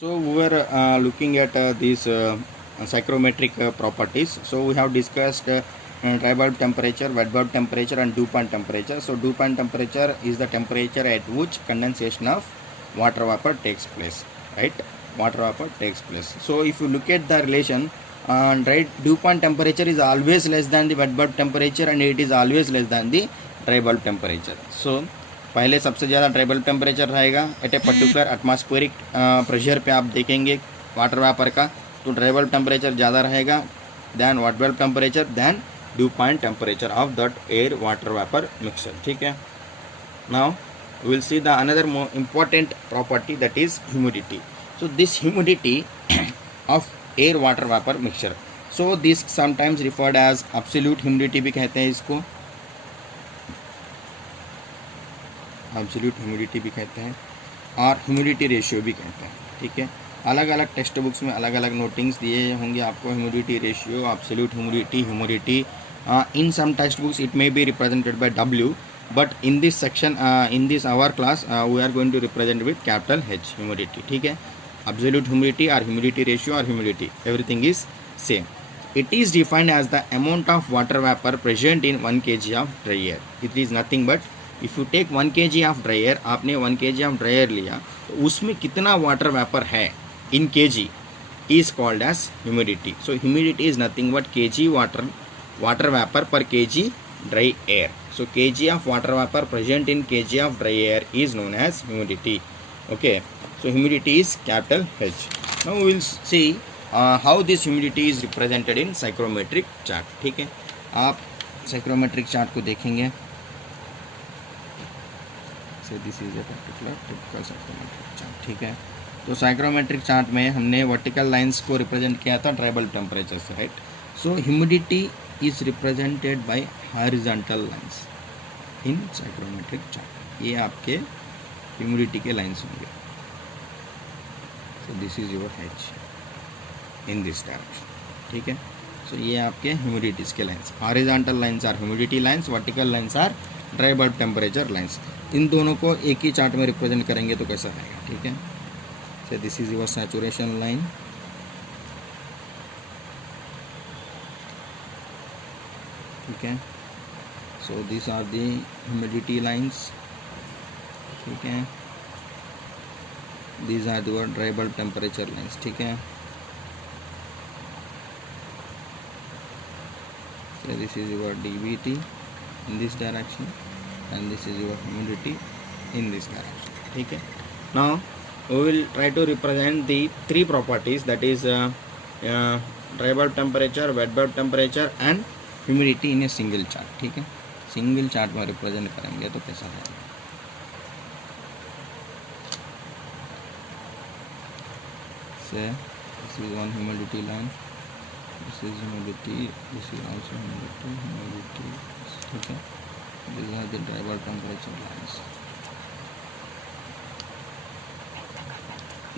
So we were looking at these psychrometric properties. So we have discussed dry bulb temperature, wet bulb temperature and dew point temperature. So dew point temperature is the temperature at which condensation of water vapor takes place, right? Water vapor takes place. So if you look at the relation, dew point temperature is always less than the wet bulb temperature and it is always less than the dry bulb temperature. So पहले सबसे ज़्यादा dry bulb temperature रहेगा at a particular atmospheric pressure पे आप देखेंगे water vapour का, तो dry bulb temperature ज़्यादा रहेगा than wet bulb temperature than dew point temperature of that air water vapour mixture. ठीक है. Now will see the another more important property that is humidity. So this humidity of air water vapour mixture, so this sometimes referred as absolute humidity भी कहते हैं इसको, absolute humidity भी कहते हैं और ह्यूमिडिटी रेशियो भी कहते हैं. ठीक है. अलग अलग टेक्स्ट बुक्स में अलग अलग नोटिंग्स दिए होंगे आपको, humidity ratio, absolute humidity. In some text books it may be represented by W, but in this section in this hour class we are going to represent with capital H humidity. ठीक है. Absolute humidity और humidity ratio और humidity everything is same. It is defined as the amount of water vapor present in 1 kg of dry air. It is nothing but if you take 1 kg of dry air, आपने 1 kg of dry air लिया तो उसमें कितना water vapour है in kg is called as humidity. So humidity is nothing but kg water vapour per kg dry air. So kg of water vapour present in kg of dry air is known as humidity. Okay. So humidity is capital H. Now we will see how this humidity is represented in psychrometric chart. ठीक है. आप psychrometric chart को देखेंगे. This is a particular typical psychrometric chart. ठीक है. तो psychrometric chart में हमने वर्टिकल लाइंस को रिप्रेजेंट किया था ड्राई बल्ब टेम्परेचर से, right. So humidity is represented by horizontal lines in psychrometric chart. ये आपके ह्यूमिडिटी के लाइंस होंगे. So this is your H in this direction. ठीक है. सो ये आपके ह्यूमिडिटीज के lines. Horizontal lines are humidity lines, vertical lines are dry bulb temperature lines. इन दोनों को एक ही चार्ट में रिप्रेजेंट करेंगे तो कैसा रहेगा. ठीक है. So this is your saturation line. ठीक है. So this are the humidity lines. ठीक है. These are your dry bulb temperature lines. ठीक है. So this is your DVT in this direction and this is your humidity in this direction. ठीक है. Now we will try to represent the three properties, that is dry bulb temperature, wet bulb temperature and humidity in a single chart. ठीक है. Single chart में represent करेंगे तो कैसा रहेगा. से this is one humidity line, this is humidity, this is also humidity. ठीक है. These are the dry bulb temperature lines.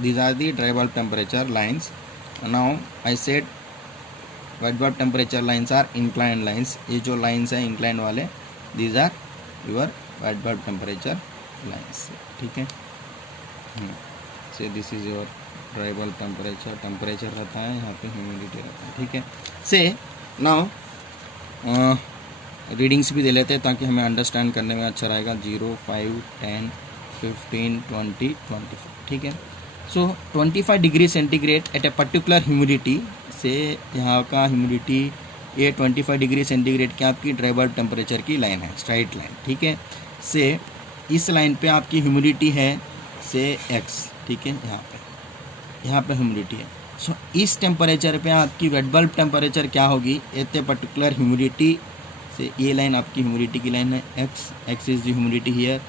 These are the dry bulb temperature lines. Now I said wet bulb temperature lines are inclined lines. ये जो lines हैं inclined वाले, these are your wet bulb temperature lines. ठीक है. So this is your dry bulb temperature. Temperature रहता है, यहाँ पे humidity रहता है. ठीक है. Say now रीडिंग्स भी दे लेते हैं ताकि हमें अंडरस्टैंड करने में अच्छा रहेगा. 0, 5, 10, 15, 20, 25. ठीक है. So 25 degree centigrade at a particular humidity से यहाँ का ह्यूमिडिटी ये 25 डिग्री सेंटीग्रेड की आपकी ड्राई बल्ब टेम्परेचर की लाइन है, स्ट्राइट लाइन. ठीक है. से इस लाइन पे आपकी ह्यूमिडिटी है से X. ठीक है. यहाँ पे ह्यूमिडिटी है. सो इस टेम्परेचर पे आपकी वेट बल्ब टेम्परेचर क्या होगी एट ए पर्टिकुलर ह्यूमिडिटी से. ये लाइन आपकी ह्यूमिडिटी की लाइन है. X is the humidity here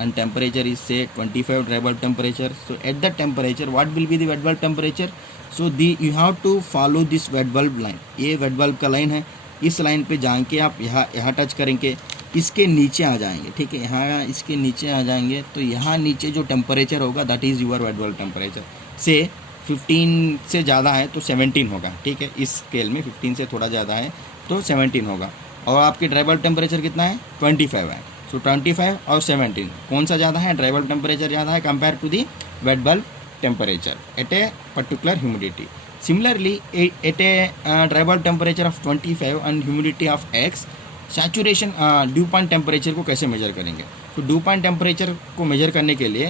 and temperature is say 25 dry bulb temperature. So at the temperature what will be the wet bulb temperature. So the you have to follow this wet bulb line. ये wet bulb का line है. इस line पे जाके आप यहाँ touch करेंगे, इसके नीचे आ जाएंगे. ठीक है. यहाँ इसके नीचे आ जाएंगे तो यहाँ नीचे जो टेम्परेचर होगा that is your wet bulb temperature. Say 15 से ज़्यादा है तो 17 होगा. ठीक है. इस स्केल में 15 से थोड़ा ज़्यादा है तो 17 होगा. और आपकी ड्राई बल्ब टेम्परेचर कितना है 25 है. सो 25 और 17 कौन सा ज़्यादा है. ड्राई बल्ब टेम्परेचर ज़्यादा है compare to the wet bulb temperature at a particular humidity. Similarly, at a dry bulb temperature of 25 and humidity of X, saturation due point temperature को कैसे मेजर करेंगे? तो ड्यू पॉइंट टेम्परेचर को major करने के लिए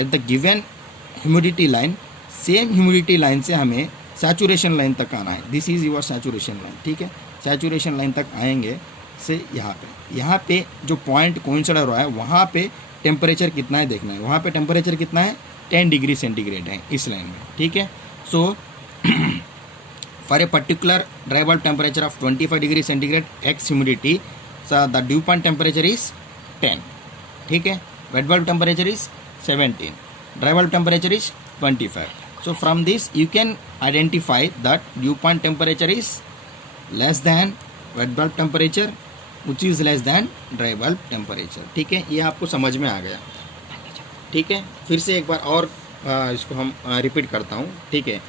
at the given humidity line, same humidity line से हमें सैचुरेशन लाइन तक आना है. This is your saturation line. ठीक है, सैचुरेशन लाइन तक आएंगे से यहाँ पे जो पॉइंट कोइंसाइड हो रहा है वहाँ पे टेम्परेचर कितना है देखना है. वहाँ पे टेम्परेचर कितना है? 10 डिग्री सेंटीग्रेड है इस लाइन में. ठीक है, सो for a particular dry bulb temperature of 25 degree centigrade x humidity, so the dew point temperature is 10. ठीक है, wet bulb temperature is 17, dry bulb temperature is 25. So from this you can identify that dew point temperature is less than wet bulb temperature, which is less than dry bulb temperature. ठीक है, ये आपको समझ में आ गया. ठीक है, फिर से एक बार और इसको हम रिपीट करता हूँ. ठीक है,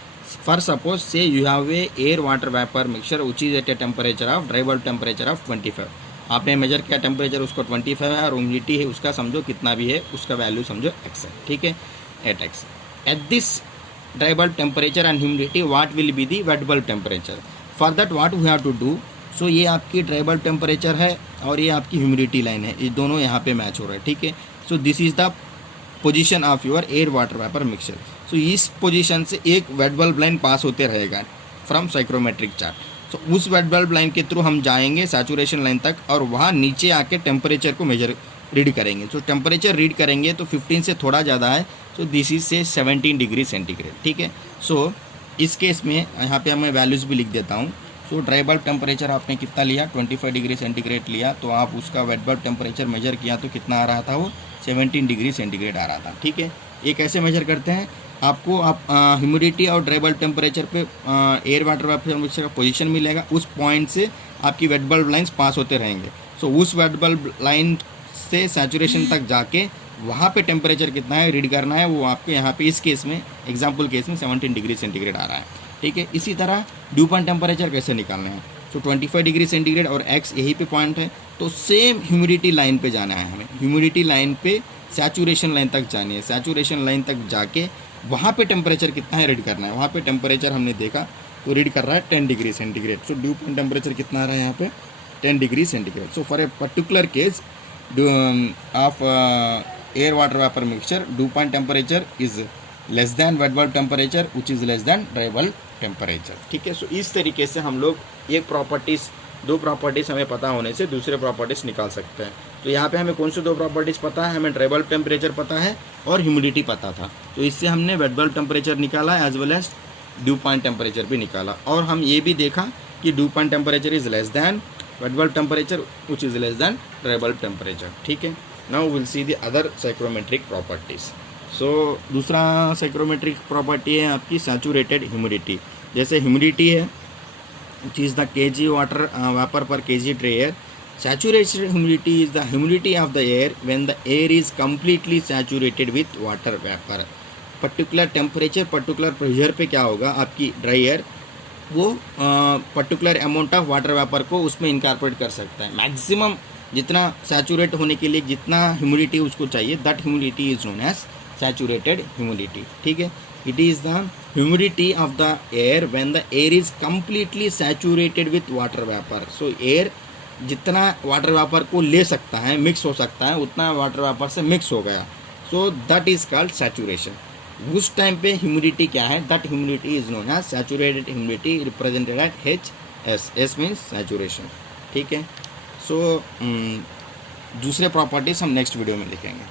for suppose say you have a air water vapor mixture which is at a temperature of dry bulb temperature of 25. आपने मेजर किया टेम्परेचर उसको 25 है और ह्यूमिडिटी है उसका समझो कितना भी है उसका वैल्यू समझो x है. ठीक है, at x. At this dry bulb temperature and humidity what will be the wet bulb temperature. For that what we have to do, so ये आपकी ड्राई बल्ब टेम्परेचर है और ये आपकी ह्यूमिडिटी लाइन है, ये दोनों यहाँ पे मैच हो रहा है. ठीक है, so this is the position of your air water vapour mixture. So इस पोजीशन से एक वेट बल्ब लाइन पास होते रहेगा फ्रॉम साइक्रोमेट्रिक चार्ट. सो उस वेट बल्ब लाइन के थ्रू हम जाएंगे सैचुरेशन लाइन तक और वहाँ नीचे आके टेम्परेचर को मेजर रीड करेंगे. सो टेम्परेचर रीड करेंगे तो 15 से थोड़ा ज़्यादा है, सो दिस इज से 17 डिग्री सेंटीग्रेड. ठीक है, सो इस केस में यहाँ पे मैं वैल्यूज़ भी लिख देता हूँ. सो ड्राई बल्ब टेम्परेचर आपने कितना लिया? 25 डिग्री सेंटीग्रेड लिया, तो आप उसका वेट बल्ब टेम्परेचर मेजर किया तो कितना आ रहा था? वो 17 डिग्री सेंटीग्रेड आ रहा था. ठीक है, ये कैसे मेजर करते हैं? आपको आप ह्यूमिडिटी और ड्राई बल्ब टेम्परेचर पे एयर वाटर वेपर मिक्सचर का पोजीशन मिलेगा, उस पॉइंट से आपकी वेट बल्ब लाइंस पास होते रहेंगे. सो उस वेट बल्ब लाइन से सैचुरेशन तक जाके वहाँ पे टेम्परेचर कितना है रीड करना है, वो आपके यहाँ पे इस केस में एग्जाम्पल केस में 17 डिग्री सेंटीग्रेड आ रहा है. ठीक है, इसी तरह ड्यू पॉइंट टेम्परेचर कैसे निकालना है? सो 25 डिग्री सेंटीग्रेड और x यहीं पे पॉइंट है, तो सेम ह्यूमिडिटी लाइन पे जाना है हमें. ह्यूमिडिटी लाइन पे सैचुरेशन लाइन तक जानी है. सैचुरेशन लाइन तक जाके वहाँ पे टेम्परेचर कितना है रीड करना है. वहाँ पे टेम्परेचर हमने देखा तो रीड कर रहा है 10 degree centigrade. So due point temperature कितना आ रहा है यहाँ पे? 10 degree centigrade. So for a particular case of air water vapour mixture, due point temperature is less than wet bulb temperature which is less than dry bulb temperature. ठीक है, सो इस तरीके से हम लोग एक प्रॉपर्टीज़, दो प्रॉपर्टीज़ हमें पता होने से दूसरे प्रॉपर्टीज़ निकाल सकते हैं. तो यहाँ पे हमें कौन सी दो प्रॉपर्टीज़ पता है? हमें ड्राई बल्ब टेम्परेचर पता है और ह्यूमिडिटी पता था, तो इससे हमने वेट बल्ब टेम्परेचर निकाला as well as dew point temperature भी निकाला. और हम ये भी देखा कि dew point temperature is less than wet bulb temperature which is less than dry bulb temperature. ठीक है, now will see the other psychrometric properties. So दूसरा साइक्रोमेट्रिक प्रॉपर्टी है आपकी सैचुरेटेड ह्यूमिडिटी. जैसे ह्यूमिडिटी है which is the kg water vapor per kg dry air. Saturated humidity is the humidity of the air when the air is completely saturated with water vapor. Particular temperature particular pressure पे क्या होगा, आपकी dry air वो particular amount of water vapour को उसमें incorporate कर सकता है. मैक्सिमम जितना सैचुरेट होने के लिए जितना ह्यूमिडिटी उसको चाहिए, that humidity is known as saturated humidity. ठीक है, it is the humidity of the air when the air is completely saturated with water vapor. So air जितना वाटर वेपर को ले सकता है, मिक्स हो सकता है, उतना वाटर वेपर से मिक्स हो गया. So that is called saturation. उस टाइम पे ह्यूमिडिटी क्या है? That humidity is known as saturated humidity represented at HS. S means saturation. ठीक है, सो दूसरे प्रॉपर्टीज हम नेक्स्ट वीडियो में देखेंगे.